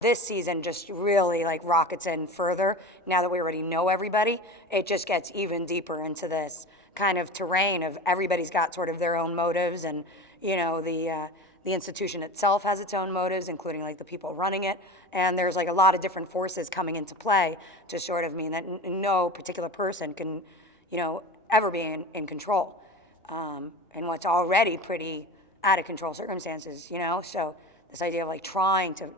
This season just really like rockets in further. Now that we already know everybody, it just gets even deeper into this kind of terrain of everybody's got sort of their own motives, and the institution itself has its own motives, including like the people running it. And there's like a lot of different forces coming into play to sort of mean that no particular person can, ever be in control. In what's already pretty out of control circumstances, So this idea of like trying to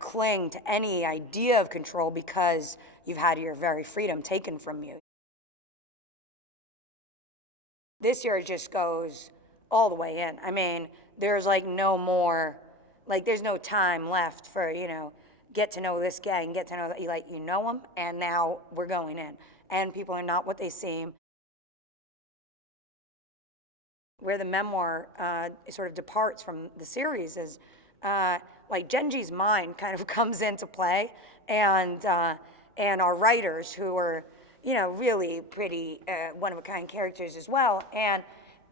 cling to any idea of control because you've had your very freedom taken from you. This year it just goes all the way in. I mean, there's like no more, like there's no time left for, get to know this guy and get to know that you know him, and now we're going in. And people are not what they seem. Where the memoir sort of departs from the series is like Jenji's mind kind of comes into play, and our writers who are really pretty one-of-a-kind characters as well, and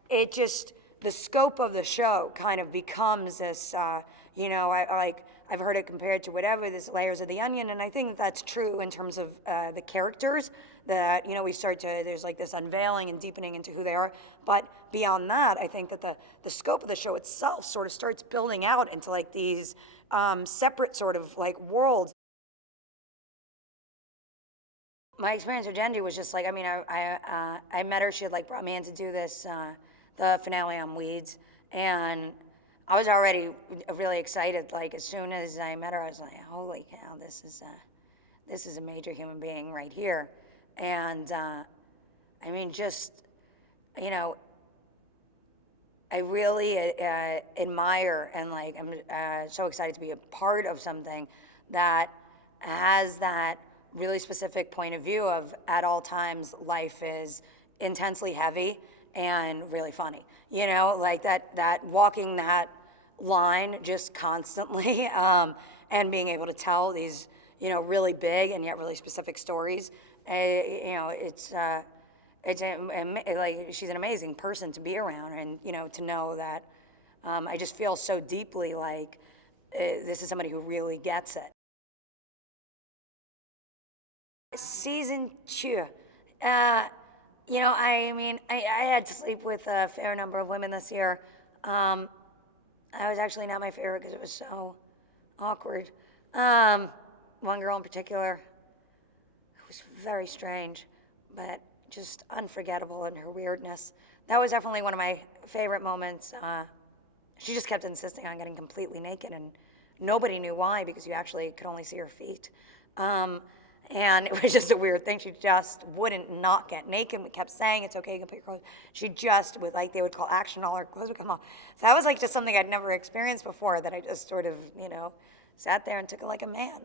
it just, the scope of the show kind of becomes this I've heard it compared to whatever, this layers of the onion, and I think that's true in terms of the characters, that we start to, there's like this unveiling and deepening into who they are, but beyond that, I think that the scope of the show itself sort of starts building out into like these separate sort of like worlds. My experience with Jenji was just like, I mean, I met her, she had like brought me in to do this, the finale on Weeds, and I was already really excited. Like as soon as I met her, I was like, holy cow, this is a major human being right here. And I mean, just, I really admire, and like I'm so excited to be a part of something that has that really specific point of view of, at all times life is intensely heavy and really funny, like that walking that line just constantly, and being able to tell these really big and yet really specific stories. It's like she's an amazing person to be around, and to know that I just feel so deeply like this is somebody who really gets it. Season 2. I mean, I had to sleep with a fair number of women this year. I was actually not my favorite because it was so awkward. One girl in particular who was very strange, but just unforgettable in her weirdness. That was definitely one of my favorite moments. She just kept insisting on getting completely naked, and nobody knew why, because you actually could only see her feet. And it was just a weird thing. She just wouldn't not get naked. We kept saying, it's okay, you can put your clothes. She just would, like, they would call action, all her clothes would come off. So that was like just something I'd never experienced before, that I just sort of, sat there and took it like a man.